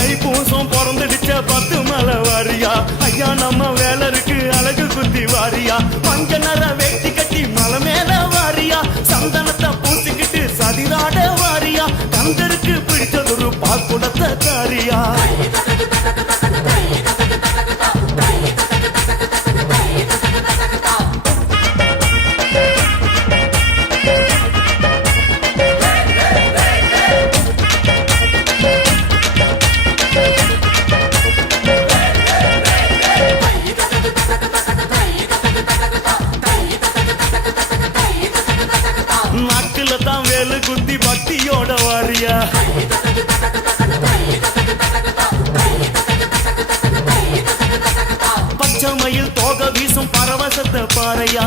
தைப்பூசம் பிறந்துடுச்ச 10 மலை வாரியா ஐயா நம்ம வேலருக்கு அழகு குத்தி வாரியா மஞ்ச நர வேட்டி கட்டி மலை மேல வாரியா சந்தனத்தை பூசிக்கிட்டு சதிராட வாரியா கந்தருக்கு பிடிச்சதொரு பாக்குடத்தை தாரியா நாக்குல தான் வேலு குத்தி பக்தியோட வாரியா பச்சை மயில் தோக வீசும் பரவசத்தை பாறையா